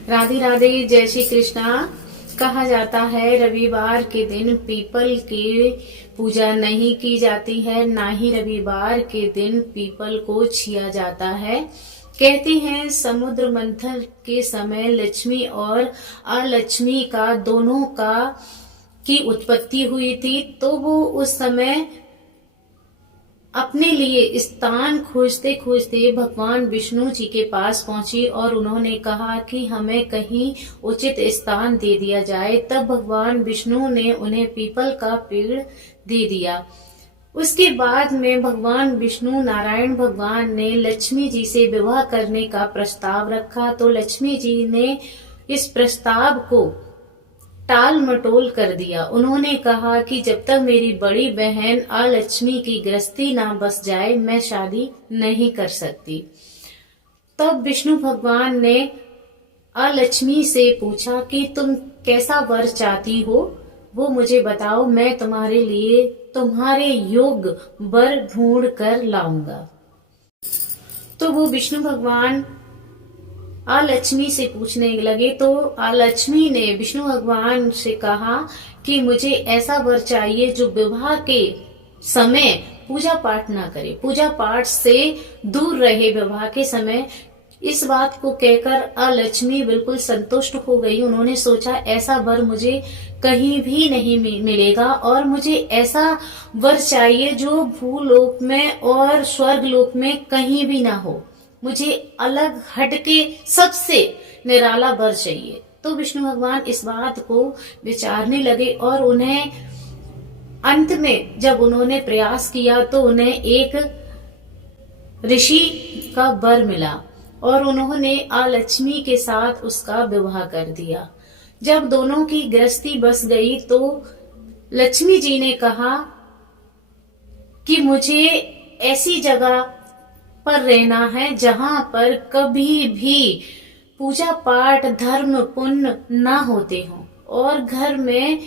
राधे राधे, जय श्री कृष्णा। कहा जाता है रविवार के दिन पीपल की पूजा नहीं की जाती है, ना ही रविवार के दिन पीपल को छिया जाता है। कहते हैं समुद्र मंथन के समय लक्ष्मी और अलक्ष्मी का दोनों का की उत्पत्ति हुई थी, तो वो उस समय अपने लिए स्थान खोजते खोजते भगवान विष्णु जी के पास पहुंची और उन्होंने कहा कि हमें कहीं उचित स्थान दे दिया जाए। तब भगवान विष्णु ने उन्हें पीपल का पेड़ दे दिया। उसके बाद में भगवान विष्णु नारायण भगवान ने लक्ष्मी जी से विवाह करने का प्रस्ताव रखा, तो लक्ष्मी जी ने इस प्रस्ताव को टाल मटोल कर दिया। उन्होंने कहा कि जब तक मेरी बड़ी बहन अलक्ष्मी की गृहस्थी ना बस जाए, मैं शादी नहीं कर सकती। तब विष्णु भगवान ने अलक्ष्मी से पूछा कि तुम कैसा वर चाहती हो, वो मुझे बताओ, मैं तुम्हारे लिए तुम्हारे योग्य वर ढूंढ कर लाऊंगा। तो वो विष्णु भगवान अलक्ष्मी से पूछने लगे, तो अलक्ष्मी ने विष्णु भगवान से कहा कि मुझे ऐसा वर चाहिए जो विवाह के समय पूजा पाठ ना करे, पूजा पाठ से दूर रहे विवाह के समय। इस बात को कहकर अलक्ष्मी बिल्कुल संतुष्ट हो गई। उन्होंने सोचा ऐसा वर मुझे कहीं भी नहीं मिलेगा और मुझे ऐसा वर चाहिए जो भूलोक में और स्वर्ग लोक में कहीं भी ना हो। मुझे अलग हटके सबसे निराला वर चाहिए। तो विष्णु भगवान इस बात को विचारने लगे और उन्हें अंत में जब उन्होंने प्रयास किया तो उन्हें एक ऋषि का वर मिला और उन्होंने अलक्ष्मी के साथ उसका विवाह कर दिया। जब दोनों की गृहस्थी बस गई तो लक्ष्मी जी ने कहा कि मुझे ऐसी जगह पर रहना है जहां पर कभी भी पूजा पाठ धर्म पुण्य ना होते हो और घर में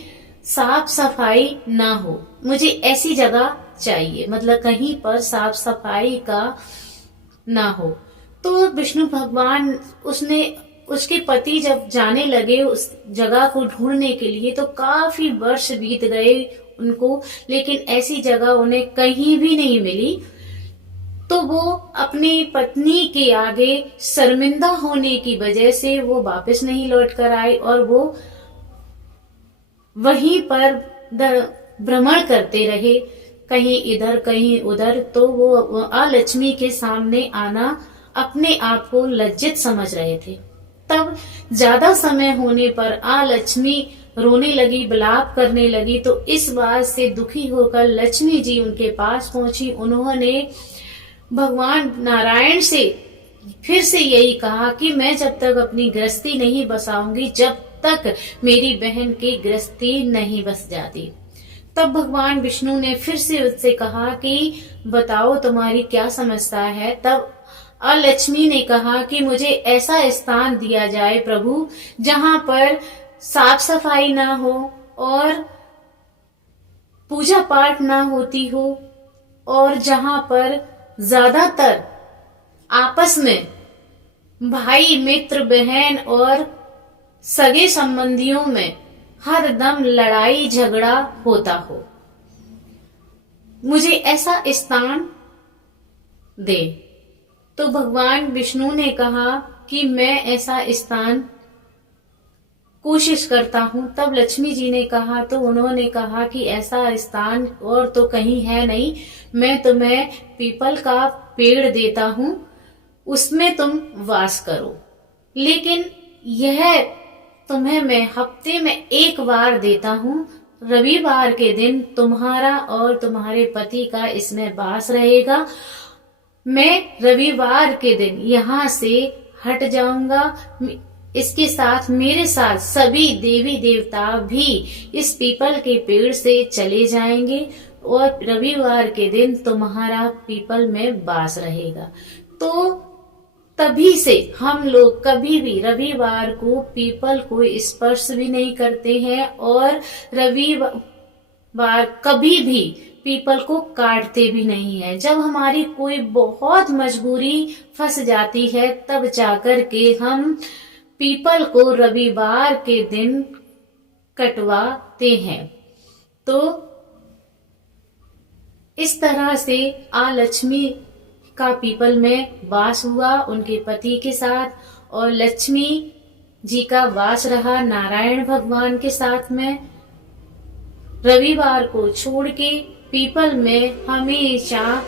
साफ सफाई ना हो। मुझे ऐसी जगह चाहिए, मतलब कहीं पर साफ सफाई का ना हो। तो विष्णु भगवान उसके पति जब जाने लगे उस जगह को ढूंढने के लिए, तो काफी वर्ष बीत गए उनको, लेकिन ऐसी जगह उन्हें कहीं भी नहीं मिली। तो वो अपनी पत्नी के आगे शर्मिंदा होने की वजह से वो वापस नहीं लौट कर आए और वो वहीं पर भ्रमण करते रहे, कहीं इधर कहीं उधर। तो वो अलक्ष्मी के सामने आना अपने आप को लज्जित समझ रहे थे। तब ज्यादा समय होने पर अलक्ष्मी रोने लगी, विलाप करने लगी। तो इस बात से दुखी होकर लक्ष्मी जी उनके पास पहुंची। उन्होंने भगवान नारायण से फिर से यही कहा कि मैं जब तक अपनी गृहस्थी नहीं बसाऊंगी, जब तक मेरी बहन की गृहस्थी नहीं बस जाती। तब भगवान विष्णु ने फिर से उससे कहा कि बताओ तुम्हारी क्या समस्या है। तब अलक्ष्मी ने कहा कि मुझे ऐसा स्थान दिया जाए प्रभु जहां पर साफ सफाई ना हो और पूजा पाठ ना होती हो और जहां पर ज्यादातर आपस में भाई मित्र बहन और सगे संबंधियों में हर दम लड़ाई झगड़ा होता हो। मुझे ऐसा स्थान दे। तो भगवान विष्णु ने कहा कि मैं ऐसा स्थान कोशिश करता हूँ। तब लक्ष्मी जी ने कहा, तो उन्होंने कहा कि ऐसा स्थान और तो कहीं है नहीं, मैं तुम्हें पीपल का पेड़ देता हूँ, उसमें तुम वास करो, लेकिन यह तुम्हें मैं हफ्ते में एक बार देता हूँ। रविवार के दिन तुम्हारा और तुम्हारे पति का इसमें वास रहेगा। मैं रविवार के दिन यहाँ से हट जाऊंगा। इसके साथ मेरे साथ सभी देवी देवता भी इस पीपल के पेड़ से चले जाएंगे और रविवार के दिन तुम्हारा पीपल में वास रहेगा। तो तभी से हम लोग कभी भी रविवार को पीपल को स्पर्श भी नहीं करते हैं और रविवार कभी भी पीपल को काटते भी नहीं है। जब हमारी कोई बहुत मजबूरी फंस जाती है तब जाकर के हम पीपल को रविवार के दिन कटवाते हैं। तो इस तरह से लक्ष्मी का पीपल में वास हुआ उनके पति के साथ, और लक्ष्मी जी का वास रहा नारायण भगवान के साथ में। रविवार को छोड़ के पीपल में हमेशा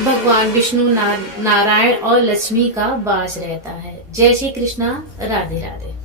भगवान विष्णु नारायण और लक्ष्मी का वास रहता है। जय श्री कृष्णा, राधे राधे।